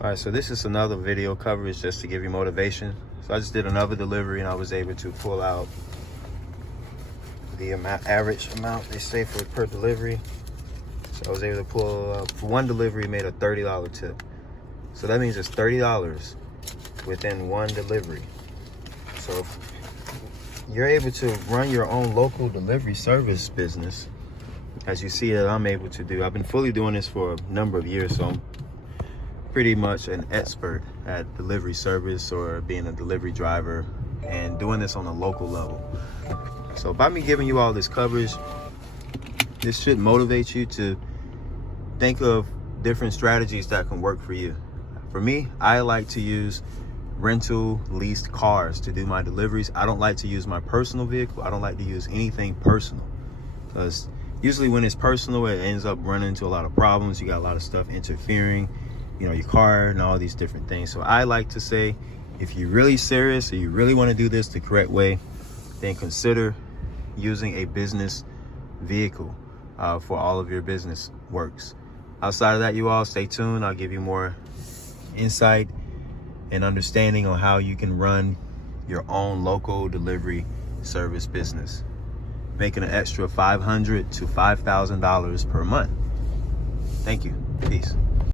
All right, so this is another video coverage just to give you motivation. So I just did another delivery and I was able to pull out the average amount they say for per delivery. So I was able to pull up, for one delivery, made a $30 tip. So that means it's $30 within one delivery. So you're able to run your own local delivery service business, as you see that I'm able to do. I've been fully doing this for a number of years, so I'm pretty much an expert at delivery service or being a delivery driver and doing this on a local level. So by me giving you all this coverage, this should motivate you to think of different strategies that can work for you. For me, I like to use rental leased cars to do my deliveries. I don't like to use my personal vehicle. I don't like to use anything personal, because usually when it's personal, it ends up running into a lot of problems. You got a lot of stuff interfering, you know, your car and all these different things. So I like to say, if you're really serious or you really want to do this the correct way, then consider using a business vehicle for all of your business works. Outside of that, you all stay tuned. I'll give you more insight and understanding on how you can run your own local delivery service business, making an extra $500 to $5,000 per month. Thank you. Peace.